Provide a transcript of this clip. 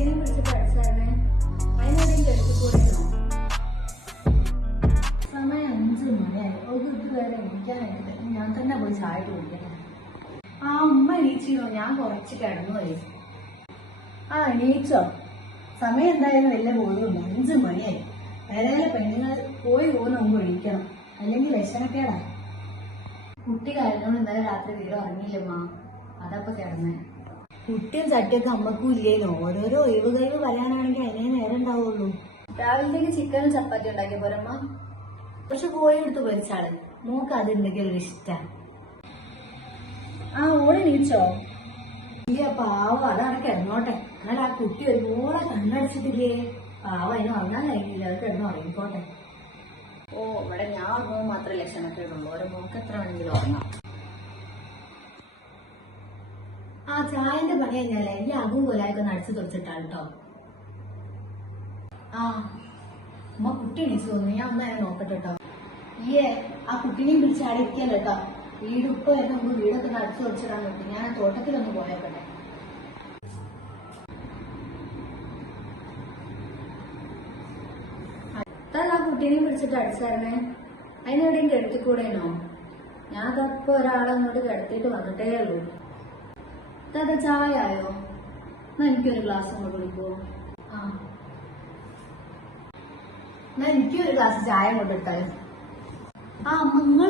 കുട്ടീനെ പിടിച്ചിട്ട് അടിച്ചായിരുന്നേ അതിനെവിടെയും കെട്ടിക്കൂടണോ സമയം അഞ്ച് മണിയായി ഒരു ഇതുവരെ എണീക്കാനായിട്ട് ഞാൻ തന്നെ പോയി ചായ കുടിക്കട്ടെ. ആ ഉമ്മ എണീച്ചിരുന്നു. ഞാൻ കുറച്ച് കിടന്നു പോയി. ആ എണീച്ചോ? സമയം എന്തായാലും വലിയ ബോധമില്ല അഞ്ച് മണിയായി വേറെ പെണ്ണുങ്ങൾ പോയി പോകുന്ന മുമ്പ് എണീക്കണം. അല്ലെങ്കിൽ ലക്ഷണക്കേടാ കുട്ടി കാര്യങ്ങൾ ഇന്നലെ രാത്രി വീട് ഉറങ്ങിയില്ലമ്മ അതപ്പോ കിടന്നേ. കുട്ടിയും ചട്ടിയൊക്കെ അമ്മക്കും ഇല്ലേനോ? ഓരോരോ ഒഴിവ് കഴിവ് വരാനാണെങ്കിൽ അതിനേ നേരം ഉണ്ടാവുള്ളൂ. രാവിലത്തേക്ക് ചിക്കനും ചപ്പാത്തി ഉണ്ടാക്കിയ പോരമ്മ? പക്ഷെ കോഴി എടുത്ത് പൊരിച്ചാൾ. മോക്ക് അതുണ്ടെങ്കിൽ ഒരു ഇഷ്ടം? ആ ഓടി നീച്ചോ ഇല്ല പാവം. അതാണ് കിടന്നോട്ടെ. എന്നാൽ ആ കുട്ടി ഒരുപോലെ കണ്ണടിച്ചിട്ടില്ലേ? പാവം അതിന് ഉറങ്ങാൻ കഴിഞ്ഞില്ല. അത് കിടന്ന് ഉറങ്ങിക്കോട്ടെ. ഓ ഇവിടെ ഞാൻ ഉറങ്ങുമ്പോൾ മാത്രമേ ലക്ഷണമൊക്കെ ഉള്ളൂ. ഓരോ മോക്ക് എത്ര ആണെങ്കിലും ഉറങ്ങാം. ആ ചായന്റെ പണി കഴിഞ്ഞാലേ എല്ലാ അകും കൊലായൊക്കെ നടിച്ചു തുറച്ചിട്ടാണ് കേട്ടോ ആ അമ്മ കുട്ടി എണീച്ചു തോന്നുന്നു ഞാൻ ഒന്നായി നോക്കട്ടെ കേട്ടോ ഈയെ ആ കുട്ടീനെയും പിടിച്ച് അടയ്ക്കല്ലോ കേട്ടോ വീടുപ്പോ എന്നെ മുമ്പ് വീടൊക്കെ നടിച്ചു തുറച്ചിടാൻ പറ്റും. ഞാൻ ആ തോട്ടത്തിലൊന്ന് പോയേക്കട്ടെ. അത്താ ആ കുട്ടീനെയും പിടിച്ചിട്ട് അടിച്ചായിരുന്നേ. അതിനെവിടെയും കെടുത്തിക്കൂടേനോ ഞാൻ അതപ്പോ ഒരാളെ അങ്ങോട്ട് കിടത്തിയിട്ട് വന്നിട്ടേ ഉള്ളൂ. താത്ത ചായ ആയോ എന്നാ എനിക്കൊരു ഗ്ലാസ് കൊണ്ട് കൊടുക്കുവോ ആ. എന്നാ എനിക്കൊരു ഗ്ലാസ് ചായ കൊണ്ടെടുത്താലോ ആ നിങ്ങൾ